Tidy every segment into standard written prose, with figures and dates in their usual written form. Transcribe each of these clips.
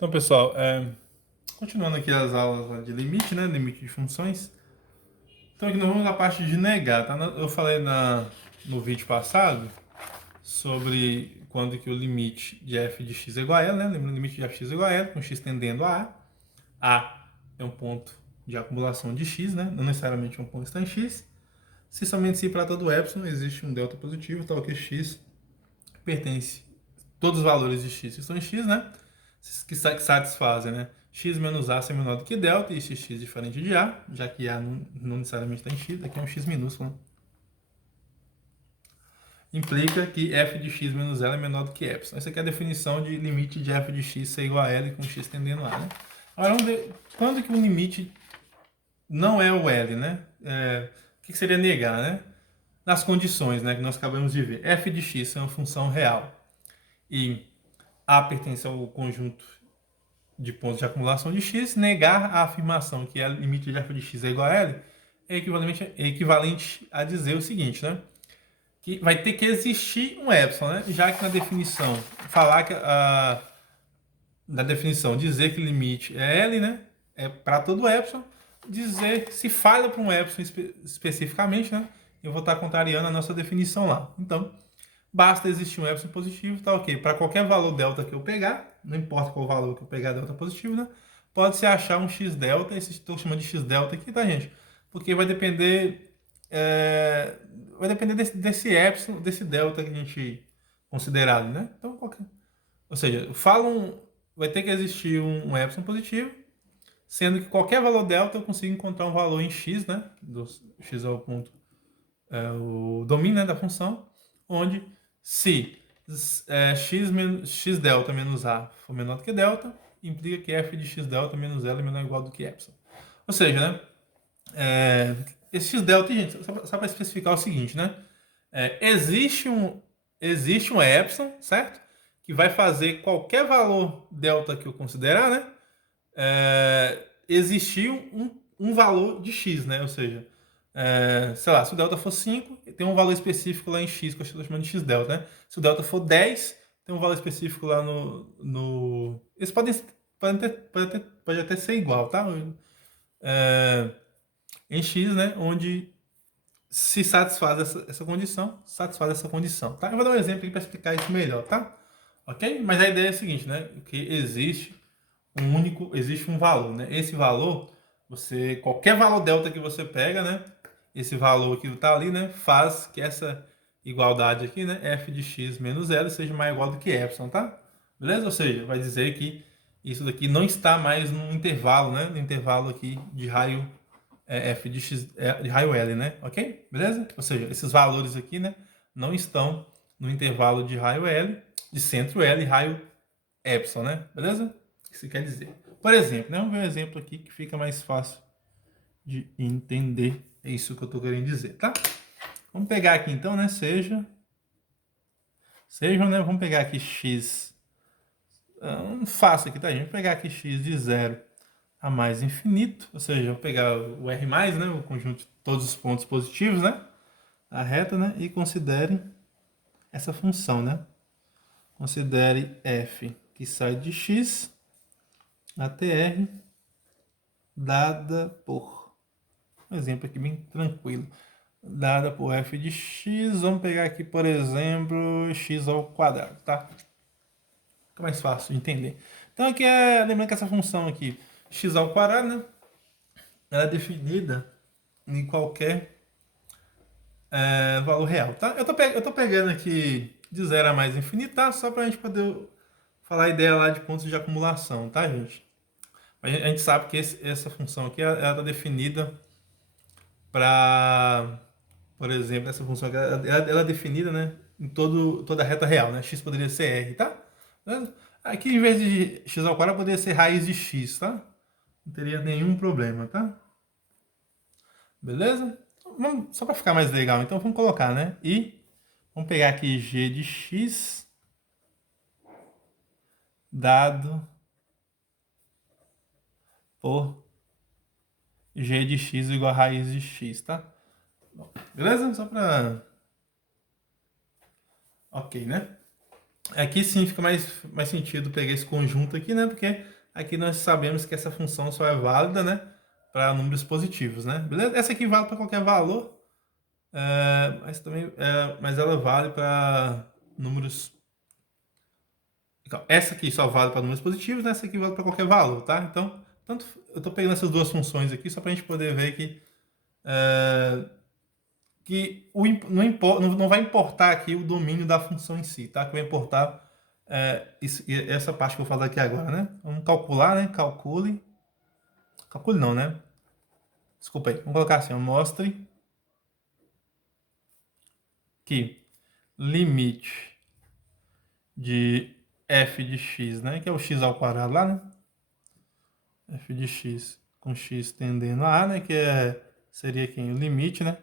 Então, pessoal, continuando aqui as aulas lá de limite, né? Limite de funções. Então, aqui nós vamos na parte de negar, tá? Eu falei no vídeo passado sobre quando que o limite de f de x é igual a L, né? Lembra o limite de f de x é igual a L, com x tendendo a A. A é um ponto de acumulação de x, né? Não necessariamente um ponto está em x. Se somente se para todo epsilon existe um delta positivo, tal que x pertence, todos os valores de x estão em x, né? Que satisfazem, né? X menos A ser menor do que delta e esse x diferente de A, já que A não necessariamente está em x, aqui é um x minúsculo. Implica que f de x menos L é menor do que epsilon. Essa aqui é a definição de limite de f de x ser igual a L com x tendendo a A, né? Agora vamos ver quando que o limite não é o L, né? O que seria negar, né? Nas condições, né, que nós acabamos de ver. F de x é uma função real e A pertence ao conjunto de pontos de acumulação de x, negar a afirmação que o limite de f de x é igual a L é equivalente a dizer o seguinte, né? Que vai ter que existir um epsilon, né? Já que na definição, falar que na definição, dizer que o limite é L, né? É para todo epsilon, dizer se falha para um epsilon especificamente, né? Eu vou estar contrariando a nossa definição lá. Então, basta existir um epsilon positivo, tá ok. Para qualquer valor delta que eu pegar, não importa qual valor que eu pegar delta positivo, né? Pode-se achar um x delta, esse estou chamando de x delta aqui, tá, gente? Porque vai depender desse epsilon, desse delta que a gente considerado, né? Então, ou seja, vai ter que existir um epsilon positivo, sendo que qualquer valor delta eu consigo encontrar um valor em x, né? X é o ponto, o domínio, né, da função, onde se x delta menos a for menor do que delta, implica que f de x delta menos L é menor ou igual do que epsilon. Ou seja, né, esse x delta, gente, só para especificar o seguinte, né, existe um epsilon, certo? Que vai fazer qualquer valor delta que eu considerar, né, existir um valor de x, né? Ou seja, sei lá, se o delta for 5, tem um valor específico lá em x, que eu estou chamando de x delta, né? Se o delta for 10, tem um valor específico lá no... Eles pode até ser igual, tá? Em x, né? Onde se satisfaz essa condição, satisfaz essa condição, tá? Eu vou dar um exemplo aqui para explicar isso melhor, tá? Ok? Mas a ideia é a seguinte, né? Que existe um valor, né? Esse valor, qualquer valor delta que você pega, né? Esse valor que está ali, né? Faz que essa igualdade aqui, né? F de x menos L seja mais igual do que epsilon, tá? Beleza? Ou seja, vai dizer que isso daqui não está mais no intervalo, né? No intervalo aqui de raio F de x, de raio L, né? Ok? Beleza? Ou seja, esses valores aqui, né? Não estão no intervalo de raio L, de centro L e raio epsilon, né? Beleza? Isso quer dizer. Por exemplo, né? Vamos ver um exemplo aqui que fica mais fácil de entender. É isso que eu estou querendo dizer, tá? Vamos pegar aqui então, né? Sejam, né? Vamos pegar aqui x. Fácil aqui, tá, gente? Vamos pegar aqui x de 0 a mais infinito. Ou seja, vou pegar o R+, né? O conjunto de todos os pontos positivos, né? A reta, né? E considere essa função, né? Considere f que sai de x até r dada por, um exemplo aqui bem tranquilo, dada por f de x, vamos pegar aqui, por exemplo, x ao quadrado, tá? Fica mais fácil de entender. Então aqui lembrando que essa função aqui, x ao quadrado, né? Ela é definida em qualquer valor real, tá? Eu tô pegando aqui de 0 a mais infinito, tá? Só pra gente poder falar a ideia lá de pontos de acumulação, tá, gente? A gente sabe que essa função aqui, ela tá definida para, por exemplo, essa função aqui, ela é definida, né, em toda a reta real, né? X poderia ser R, tá? Aqui, em vez de x ao quadrado, poderia ser raiz de x, tá? Não teria nenhum problema, tá? Beleza? Então, só para ficar mais legal, então vamos colocar, né? E vamos pegar aqui g de x dado por g de x igual a raiz de x, tá? Beleza? Só para... Ok, né? Aqui sim fica mais sentido pegar esse conjunto aqui, né? Porque aqui nós sabemos que essa função só é válida, né? Para números positivos, né? Beleza? Essa aqui vale para qualquer valor, mas ela vale para números. Então, essa aqui só vale para números positivos, né? Essa aqui vale para qualquer valor, tá? Então, eu estou pegando essas duas funções aqui só para a gente poder ver que não vai importar aqui o domínio da função em si, tá? Que vai importar essa parte que eu vou falar aqui agora, né? Vamos calcular, né? Calcule não, né? Desculpa aí, vamos colocar assim, mostre que limite de f de x, né? Que é o x ao quadrado lá, né? F de x com x tendendo a, né? Seria aqui o limite, né?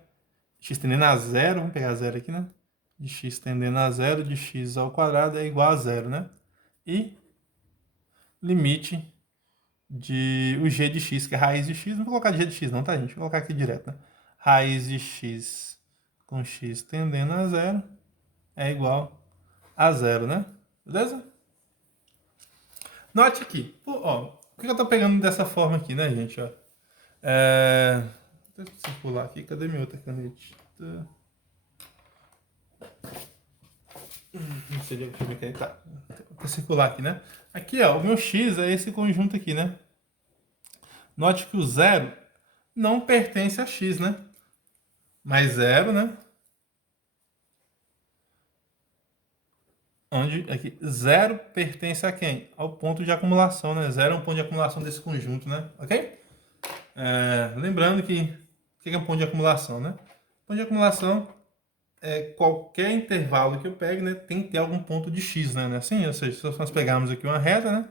X tendendo a zero, vamos pegar zero aqui, né? De x tendendo a zero, de x ao quadrado é igual a zero, né? E limite de o g de x, que é raiz de x, não vou colocar de g de x não, tá, gente? Vou colocar aqui direto, né? Raiz de x com x tendendo a zero é igual a zero, né? Beleza? Note aqui, ó, por que eu tô pegando dessa forma aqui, né, gente? Ó, deixa eu circular aqui, cadê minha outra caneta? Não sei, deixa eu ver aqui, tá. Vou circular aqui, né? Aqui, ó, o meu x é esse conjunto aqui, né? Note que o zero não pertence a x, né? Mas zero, né? Onde aqui zero pertence a quem? Ao ponto de acumulação, né? Zero é um ponto de acumulação desse conjunto, né? Ok? Lembrando que o que é um ponto de acumulação, né? Ponto de acumulação é qualquer intervalo que eu pegue, né? Tem que ter algum ponto de x, né? Assim, ou seja, se nós pegarmos aqui uma reta, né?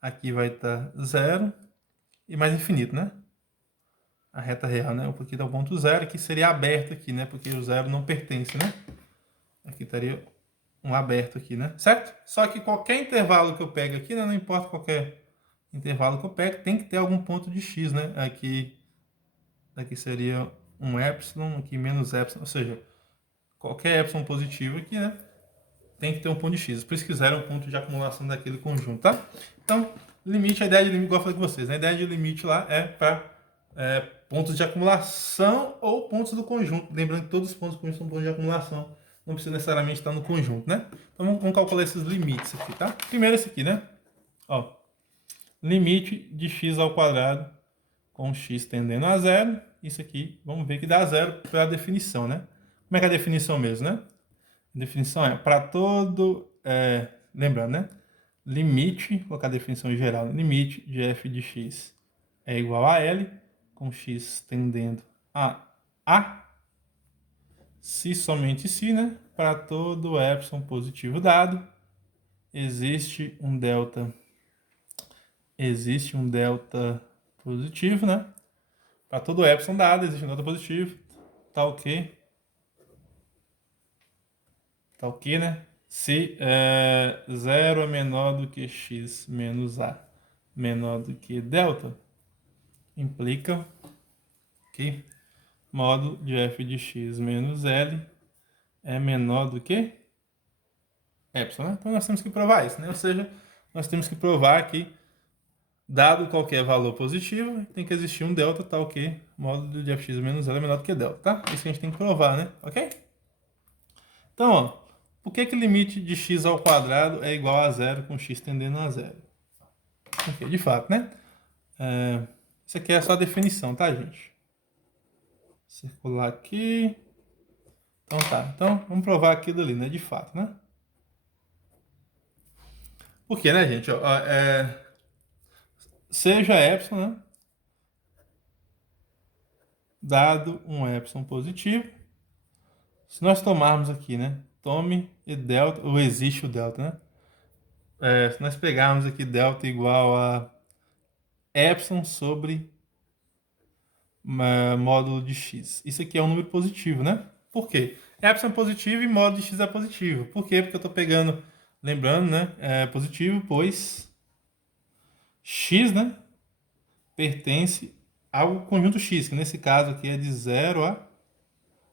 Aqui vai estar zero e mais infinito, né? A reta real, né? Aqui está o ponto zero, que seria aberto aqui, né? Porque o zero não pertence, né? Aqui estaria um aberto aqui, né? Certo? Só que qualquer intervalo que eu pego aqui, né? Não importa qualquer intervalo que eu pego, tem que ter algum ponto de x, né? Aqui seria um epsilon, aqui menos epsilon, ou seja, qualquer epsilon positivo aqui, né? Tem que ter um ponto de x. Por isso que zero é um ponto de acumulação daquele conjunto, tá? Então, limite, a ideia de limite, igual eu falei com vocês, né? A ideia de limite lá é para pontos de acumulação ou pontos do conjunto. Lembrando que todos os pontos do conjunto são pontos de acumulação. Não precisa necessariamente estar no conjunto, né? Então, vamos calcular esses limites aqui, tá? Primeiro esse aqui, né? Ó, limite de x ao quadrado com x tendendo a zero. Isso aqui, vamos ver que dá zero para a definição, né? Como é que é a definição mesmo, né? A definição é para todo... lembrando, né? Limite, vou colocar a definição geral, limite de f de x é igual a L, com x tendendo a A, se somente se, né? Para todo epsilon positivo dado, existe um delta positivo, né? Para todo epsilon dado, existe um delta positivo, tá ok? Tá ok, né? Se 0 é menor do que x menos A menor do que delta, implica que módulo de f de x menos L é menor do que epsilon, né? Então nós temos que provar isso, né? Ou seja, nós temos que provar que, dado qualquer valor positivo, tem que existir um delta tal que módulo de fx menos L é menor do que delta, tá? Isso que a gente tem que provar, né? Ok? Então, ó, por que o limite de x ao quadrado é igual a zero com x tendendo a zero? Porque, de fato, né? Isso aqui é só a definição, tá, gente? Circular aqui. Então tá. Então, vamos provar aquilo ali, né? De fato, né? Por quê, né, gente? Ó, seja epsilon, né? Dado um epsilon positivo. Se nós tomarmos aqui, né? Tome e delta, ou existe o delta, né? Se nós pegarmos aqui delta igual a epsilon sobre módulo de x. Isso aqui é um número positivo, né? Por quê? Epsilon é positivo e módulo de x é positivo. Por quê? Porque eu estou pegando, lembrando, né? É positivo, pois x, né? Pertence ao conjunto x, que nesse caso aqui é de 0 a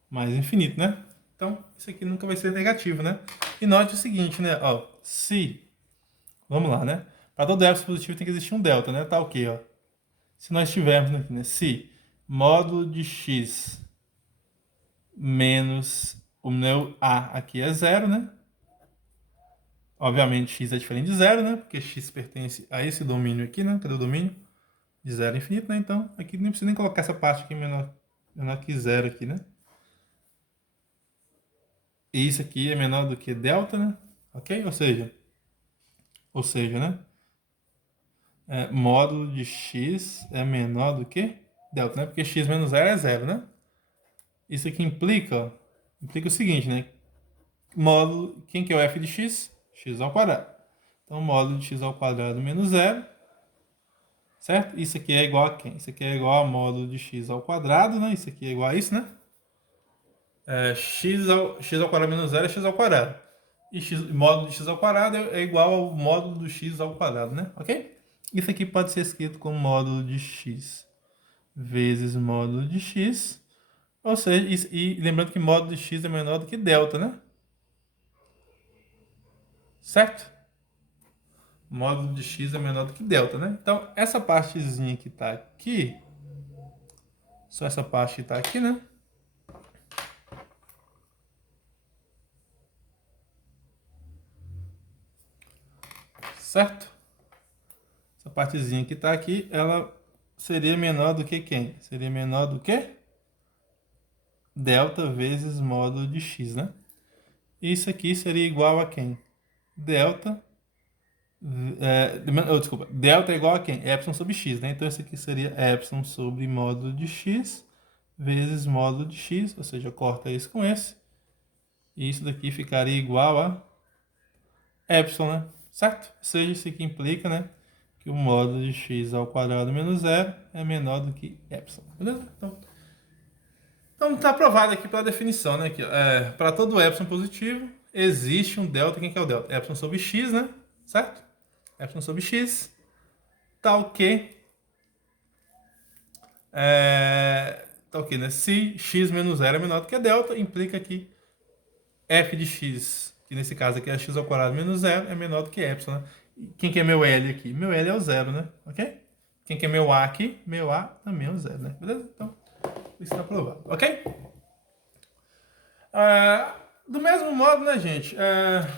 mais infinito, né? Então, isso aqui nunca vai ser negativo, né? E note o seguinte, né? Ó, se... Vamos lá, né? Para todo epsilon positivo tem que existir um delta, né? Tá ok, ó. Se nós tivermos aqui, né? Se módulo de x menos o meu a aqui é zero, né? Obviamente x é diferente de zero, né? Porque x pertence a esse domínio aqui, né? Cadê o domínio? De zero a infinito, né? Então, aqui não precisa nem colocar essa parte aqui menor que zero aqui, né? E isso aqui é menor do que delta, né? Ok? Ou seja, né? Módulo de x é menor do que delta, né? Porque x menos zero é zero, né? Isso aqui implica o seguinte, né? Módulo, quem que é o f de x? X ao quadrado. Então, módulo de x ao quadrado menos zero, certo? Isso aqui é igual a quem? Isso aqui é igual a módulo de x ao quadrado, né? Isso aqui é igual a isso, né? X ao quadrado menos zero é x ao quadrado. E módulo de x ao quadrado é igual ao módulo do x ao quadrado, né? Ok? Isso aqui pode ser escrito como módulo de x vezes módulo de x. Ou seja, e lembrando que módulo de x é menor do que delta, né? Certo? Módulo de x é menor do que delta, né? Então, essa partezinha que está aqui, só essa parte que está aqui, né? Certo? Essa partezinha que está aqui, ela seria menor do que quem? Seria menor do que delta vezes módulo de x, né? Isso aqui seria igual a quem? Delta... desculpa, delta é igual a quem? Epsilon sobre x, né? Então, isso aqui seria epsilon sobre módulo de x vezes módulo de x, ou seja, corta isso com esse. E isso daqui ficaria igual a epsilon, né? Certo? Ou seja, isso aqui implica, né, que o módulo de x ao quadrado menos zero é menor do que epsilon. Beleza? Então está aprovado aqui pela definição, né? Para todo epsilon positivo, existe um delta. Quem que é o delta? Epsilon sobre x, né? Certo? Epsilon sobre x, tal que... tal que, né? Se x menos zero é menor do que delta, implica que f de x, que nesse caso aqui é x ao quadrado menos zero, é menor do que epsilon, né? Quem que é meu L aqui? Meu L é o zero, né? Ok? Quem que é meu A aqui? Meu A também é o zero, né? Beleza? Então, isso está aprovado. Ok? Do mesmo modo, né, gente?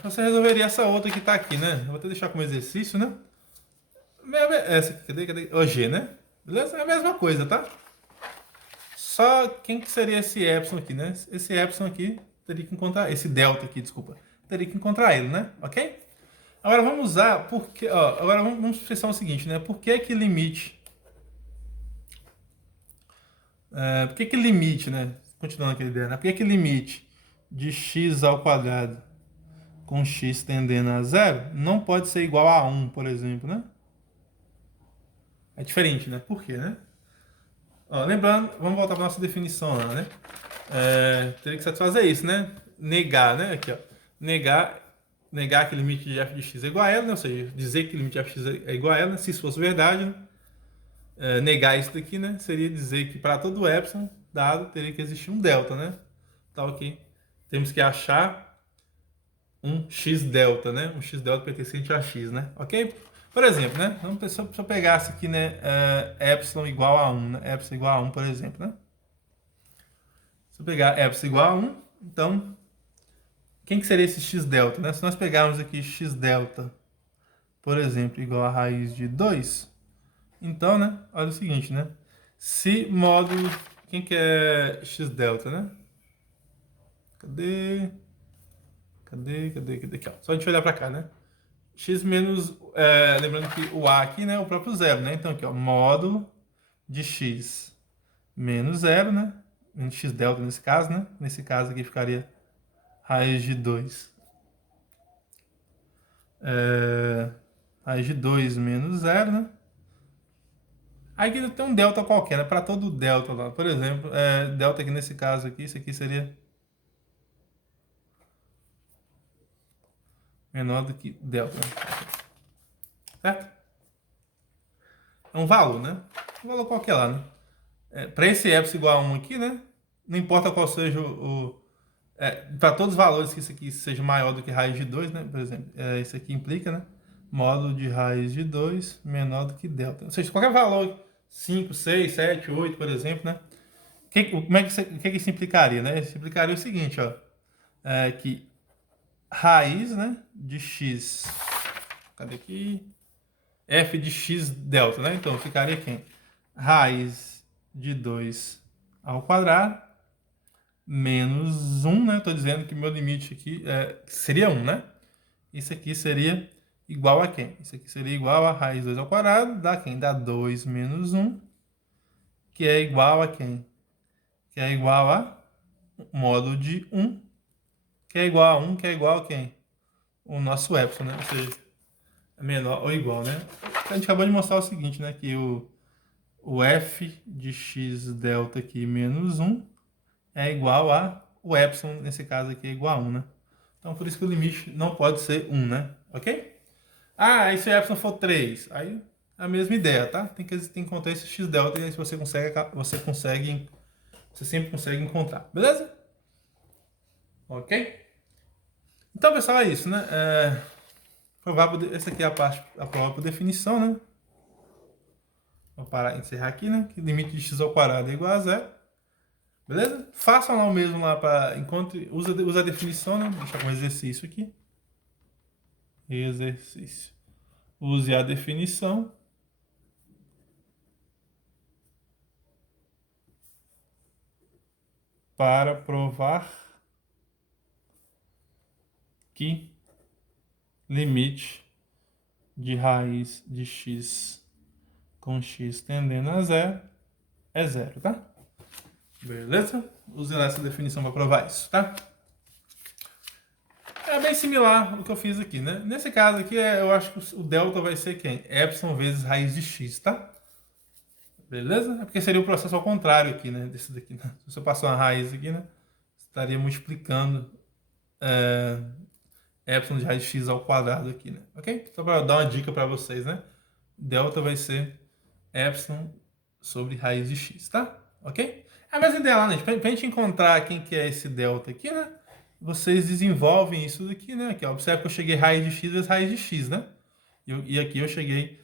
Você resolveria essa outra que está aqui, né? Eu vou até deixar como exercício, né? Essa aqui, cadê? O G, né? Beleza? É a mesma coisa, tá? Só quem que seria esse epsilon aqui, né? Esse epsilon aqui teria que encontrar... Esse delta aqui, desculpa. Teria que encontrar ele, né? Ok? Agora vamos usar... Porque, agora vamos pensar o seguinte, né? Por que que limite... por que que limite, né? Continuando aquela ideia, né? Por que que limite de x ao quadrado com x tendendo a zero não pode ser igual a 1, por exemplo, né? É diferente, né? Por quê, né? Lembrando, vamos voltar para nossa definição lá, né? Teria que satisfazer isso, né? Negar, né? Aqui, ó. Negar que o limite de f de x é igual a ela, né? Ou seja, dizer que o limite de f de x é igual a ela, né? Se isso fosse verdade, né? Negar isso daqui, né? Seria dizer que para todo epsilon dado teria que existir um delta, né? Tá ok? Temos que achar um x delta, né? Um x delta pertencente a x, né? Ok? Por exemplo, né? Vamos se eu pegasse aqui, né? Epsilon igual a 1, né? Epsilon igual a 1, por exemplo, né? Se eu pegar epsilon igual a 1, então, quem que seria esse x delta, né? Se nós pegarmos aqui x delta, por exemplo, igual a raiz de 2, então, né? Olha o seguinte, né? Se módulo... Quem que é x delta, né? Cadê? Aqui, ó. Só a gente olhar para cá, né? X menos... lembrando que o A aqui, né? É o próprio zero, né? Então, aqui, ó. Módulo de x menos zero, né? X delta nesse caso, né? Nesse caso aqui ficaria raiz de 2. Raiz de 2 menos zero, né? Aí aqui tem um delta qualquer, né? Para todo delta lá. Por exemplo, delta aqui nesse caso aqui, isso aqui seria menor do que delta, né? Certo? É um valor, né? Um valor qualquer lá, né? Para esse epsilon igual a 1 aqui, né? Não importa qual seja para todos os valores que isso aqui seja maior do que raiz de 2, né? Por exemplo, isso aqui implica, né? Módulo de raiz de 2 menor do que delta. Ou seja, qualquer valor, 5, 6, 7, 8, por exemplo, né? Como é que isso implicaria, né? Isso implicaria o seguinte, ó. Que raiz, né? De x. Cadê aqui? F de x delta, né? Então, ficaria quem? Raiz de 2 ao quadrado menos 1, né? Estou dizendo que meu limite aqui seria 1, né? Isso aqui seria igual a quem? Isso aqui seria igual a raiz de 2 ao quadrado, dá quem? Dá 2 menos 1, que é igual a quem? Que é igual a módulo de 1, que é igual a 1, que é igual a quem? O nosso epsilon, né? Ou seja, é menor ou igual, né? A gente acabou de mostrar o seguinte, né? Que o f de x delta aqui menos 1 é igual a o epsilon, nesse caso aqui, é igual a 1, né? Então, por isso que o limite não pode ser 1, né? Ok? Ah, e se o epsilon for 3? Aí, a mesma ideia, tá? Tem que encontrar esse x delta e aí você sempre consegue encontrar. Beleza? Ok? Então, pessoal, é isso, né? Essa aqui é a prova por definição, né? Vou encerrar aqui, né? Que limite de x ao quadrado é igual a zero. Beleza? Façam lá o mesmo lá para usa a definição, né? Vou deixar como exercício aqui. Exercício. Use a definição para provar que limite de raiz de x com x tendendo a zero é zero, tá? Beleza? Use lá essa definição para provar isso, tá? É bem similar ao que eu fiz aqui, né? Nesse caso aqui, eu acho que o delta vai ser quem? Epsilon vezes raiz de x, tá? Beleza? É porque seria o processo ao contrário aqui, né? Desse daqui, né? Se você passar uma raiz aqui, né? Estaria multiplicando epsilon de raiz de x ao quadrado aqui, né? Ok? Só para dar uma dica para vocês, né? Delta vai ser epsilon sobre raiz de x, tá? Ok? É a mesma ideia lá, né? Pra gente encontrar quem que é esse delta aqui, né? Vocês desenvolvem isso daqui, né? Aqui, ó, observe que eu cheguei raiz de x vezes raiz de x, né? E aqui eu cheguei,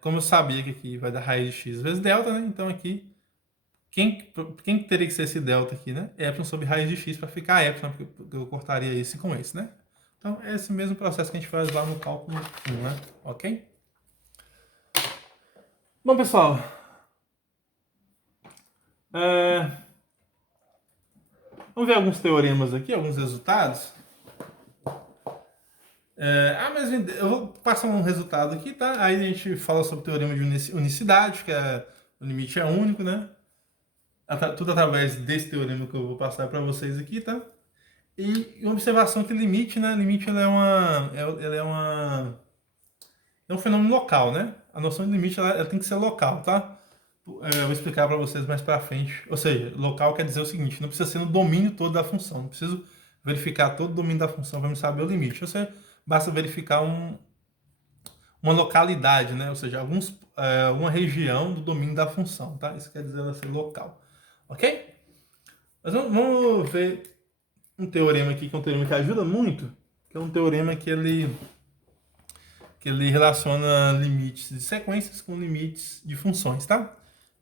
como eu sabia que aqui vai dar raiz de x vezes delta, né? Então aqui, quem teria que ser esse delta aqui, né? Epsilon sobre raiz de x para ficar epsilon, porque eu cortaria esse com esse, né? Então é esse mesmo processo que a gente faz lá no cálculo 1, né? Ok? Bom, pessoal, vamos ver alguns teoremas aqui, alguns resultados. Mas eu vou passar um resultado aqui, tá? Aí a gente fala sobre o teorema de unicidade, que o limite é único, né? Tudo através desse teorema que eu vou passar para vocês aqui, tá? E uma observação que limite, né? Limite é um fenômeno local, né? A noção de limite ela tem que ser local, tá? Eu vou explicar para vocês mais para frente. Ou seja, local quer dizer o seguinte: não precisa ser no domínio todo da função. Não preciso verificar todo o domínio da função para me saber o limite. Basta verificar uma localidade, né? Ou seja, uma região do domínio da função, tá? Isso quer dizer ela ser local, ok? Mas vamos ver um teorema aqui, que é um teorema que ajuda muito, que é um teorema que ele relaciona limites de sequências com limites de funções, tá?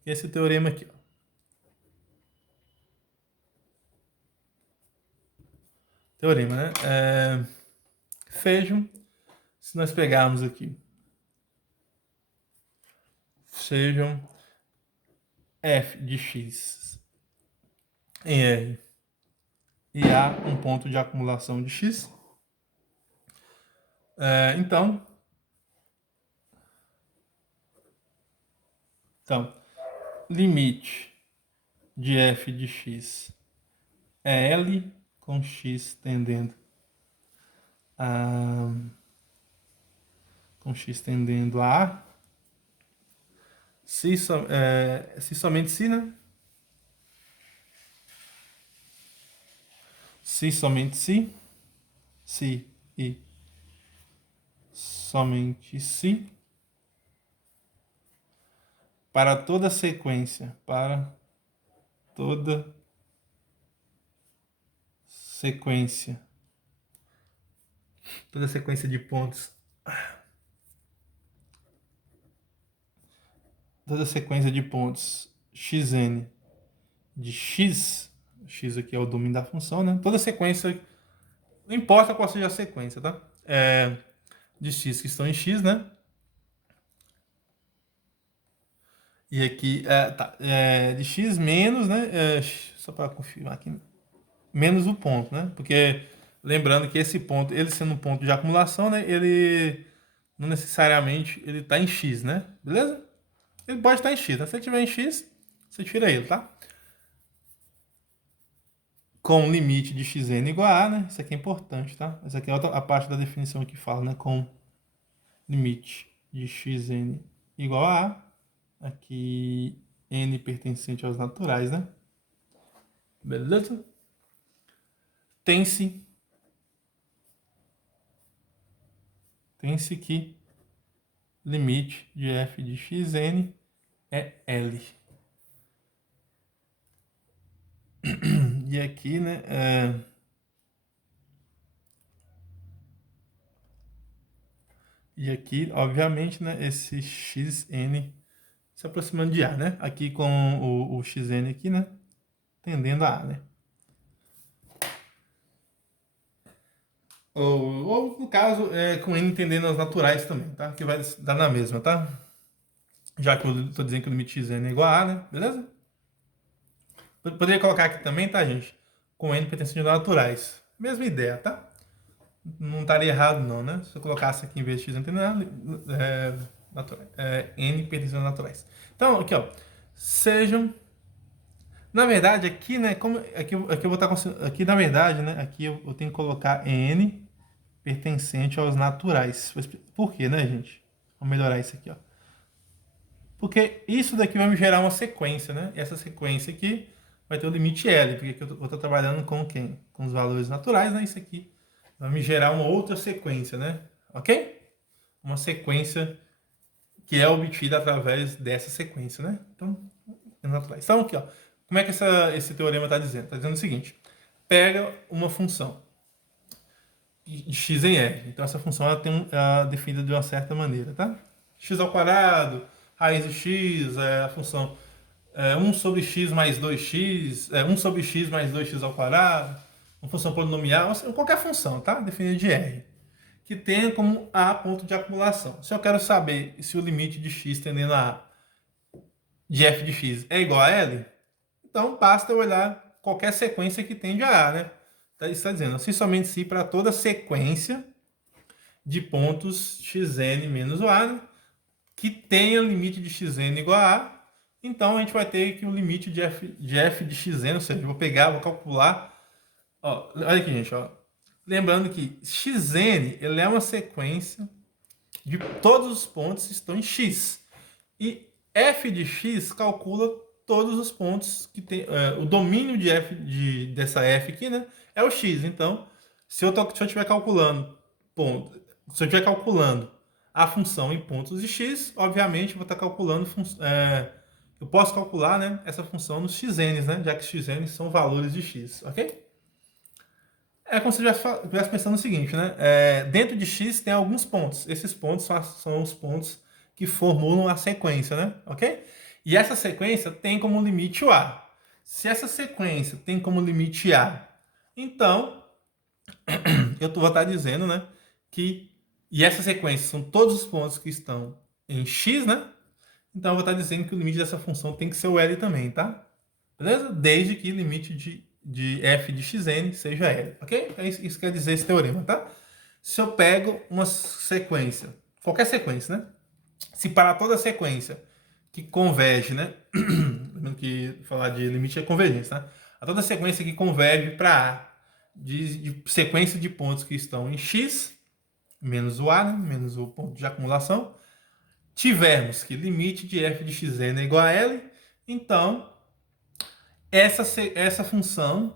Esse teorema aqui, ó. Teorema, né? Vejam, se nós pegarmos aqui, sejam f de x em R e há um ponto de acumulação de x, então, limite de f de x é L com x tendendo a A, se somente se, né? Se somente se e somente se, para toda sequência sequência, toda sequência de pontos, toda sequência de pontos xn de x aqui é o domínio da função, né? Toda sequência, não importa qual seja a sequência, tá? De x que estão em x, né? E aqui, de x menos, né? Só para confirmar aqui, menos o ponto, né? Porque lembrando que esse ponto, ele sendo um ponto de acumulação, né? Ele não necessariamente ele está em x, né? Beleza? Ele pode estar em x, né? Se ele estiver em x, você tira ele, tá? Com limite de xn igual a, né? Isso aqui é importante, tá? Essa aqui é a parte da definição que fala, né? Com limite de xn igual a, aqui n pertencente aos naturais, né? Beleza? Tem-se que limite de f de xn é L. E aqui, né, e aqui, obviamente, né, esse xn se aproximando de A, né? Aqui com o xn aqui, né, tendendo a A, né? Ou no caso, com n tendendo aos naturais também, tá? Que vai dar na mesma, tá? Já que eu tô dizendo que o limite xn é igual a A, né? Beleza? Poderia colocar aqui também, tá, gente? Com n pertencente aos naturais. Mesma ideia, tá? Não estaria errado não, né? Se eu colocasse aqui em vez de x tendendo n pertencente aos naturais. Então, aqui, ó. Sejam... Na verdade, aqui, né? Aqui eu vou estar... Aqui, na verdade, né? Aqui eu tenho que colocar n pertencente aos naturais. Por quê, né, gente? Vamos melhorar isso aqui, ó. Porque isso daqui vai me gerar uma sequência, né? E essa sequência aqui vai ter o limite L, porque aqui eu vou estar trabalhando com quem? Com os valores naturais, né? Isso aqui vai me gerar uma outra sequência, né? Ok? Uma sequência que é obtida através dessa sequência, né? Então, naturais. Então, aqui, ó. Como é que esse teorema está dizendo? Está dizendo o seguinte. Pega uma função de x em r. Então, essa função ela é definida de uma certa maneira, tá? X ao quadrado, raiz de x, a função 1 sobre x mais 2x, 1 sobre x mais 2x ao quadrado, uma função polinomial, qualquer função, tá? Definida de R, que tenha como A ponto de acumulação. Se eu quero saber se o limite de x tendendo a A de f de x é igual a L, então basta eu olhar qualquer sequência que tende a A, né? Isso está dizendo, assim somente se para toda sequência de pontos xn menos o A, né, que tenha limite de xn igual a A, então a gente vai ter que o limite de f de xn, ou seja, eu vou pegar, vou calcular. Ó, olha aqui, gente. Ó. Lembrando que xn ele é uma sequência de todos os pontos que estão em x. E f de x calcula todos os pontos que tem. O domínio de f dessa f aqui, né? É o x. Então, se eu estiver calculando se eu estiver calculando a função em pontos de x, obviamente eu vou estar calculando eu posso calcular, né, essa função nos xn's, né, já que xn são valores de x, ok? É como se eu estivesse pensando o seguinte, né, dentro de x tem alguns pontos, esses pontos são os pontos que formulam a sequência, né, ok? E essa sequência tem como limite o a. Se essa sequência tem como limite a, então eu vou estar dizendo, né, e essa sequência são todos os pontos que estão em x, né? Então eu vou estar dizendo que o limite dessa função tem que ser o L também, tá? Beleza? Desde que o limite de f de xn seja L, ok? Isso quer dizer esse teorema, tá? Se eu pego uma sequência, qualquer sequência, né? Se para toda sequência que converge, né? Lembrando que falar de limite é convergência, tá? A toda sequência que converge para A de sequência de pontos que estão em x, menos o A, né? Menos o ponto de acumulação, tivermos que limite de f de xn é igual a L, então essa função,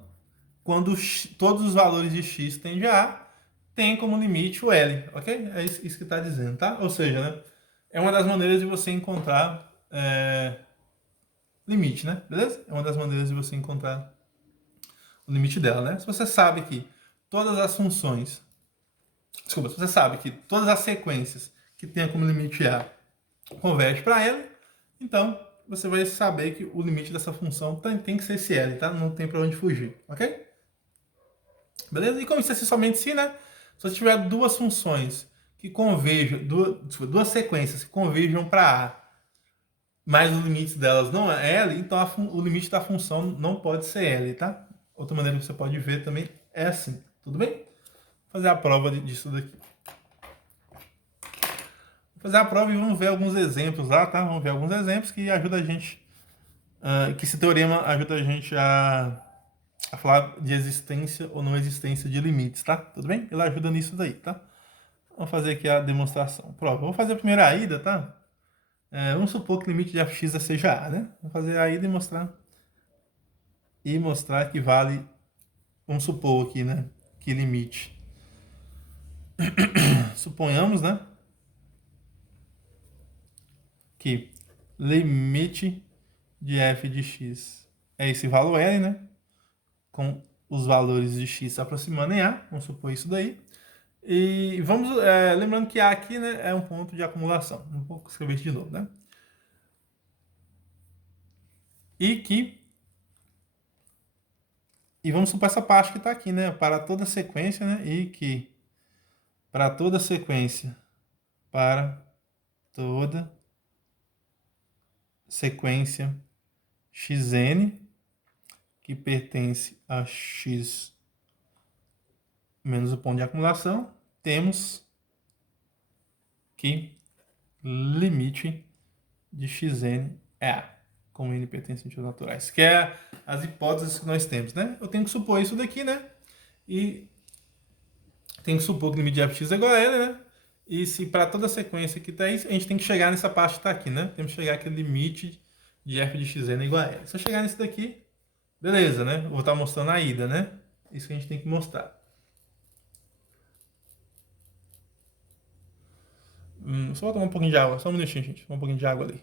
quando todos os valores de x tendem a A, tem como limite o L, ok? É isso que está dizendo, tá? Ou seja, né, é uma das maneiras de você encontrar limite, né? Beleza? É uma das maneiras de você encontrar o limite dela, né? Se você sabe que todas as funções, desculpa, se você sabe que todas as sequências que tem como limite A converge para L, então você vai saber que o limite dessa função tem que ser esse L, tá? Não tem para onde fugir, ok? Beleza? E como isso é somente se, né? Se você tiver duas funções que converjam, duas sequências que converjam para A, mas o limite delas não é L, então o limite da função não pode ser L, tá? Outra maneira que você pode ver também é assim, tudo bem? Vou fazer a prova disso daqui. Vou fazer a prova e vamos ver alguns exemplos lá, tá? Vamos ver alguns exemplos que ajudam a gente, que esse teorema ajuda a gente a falar de existência ou não existência de limites, tá? Tudo bem? Ele ajuda nisso daí, tá? Vamos fazer aqui a demonstração. Prova. Vamos fazer a primeira ida, tá? Vamos supor que o limite de fx seja A, né? Vamos fazer a ida e mostrar. E mostrar que vale, vamos supor aqui, né? Que limite. Suponhamos, né? Que limite de f de x é esse valor L, né? Com os valores de x se aproximando em A. Vamos supor isso daí. E vamos, lembrando que A aqui, né, é um ponto de acumulação. Vou escrever isso de novo, né? E vamos supor essa parte que está aqui, né? Para toda sequência, né? E que para toda sequência xn que pertence a x menos o ponto de acumulação, temos que limite de xn é A, como n pertence a ciências naturais, que é as hipóteses que nós temos, né? Eu tenho que supor isso daqui, né? E tenho que supor que o limite de fx é igual a L, né? E se para toda sequência que está isso, a gente tem que chegar nessa parte que está aqui, né? Temos que chegar aqui limite de f de xn é igual a L. Se eu chegar nesse daqui, beleza, né? Vou estar mostrando a ida, né? Isso que a gente tem que mostrar. Só vou tomar um pouquinho de água, só um minutinho, gente. Tomar um pouquinho de água ali.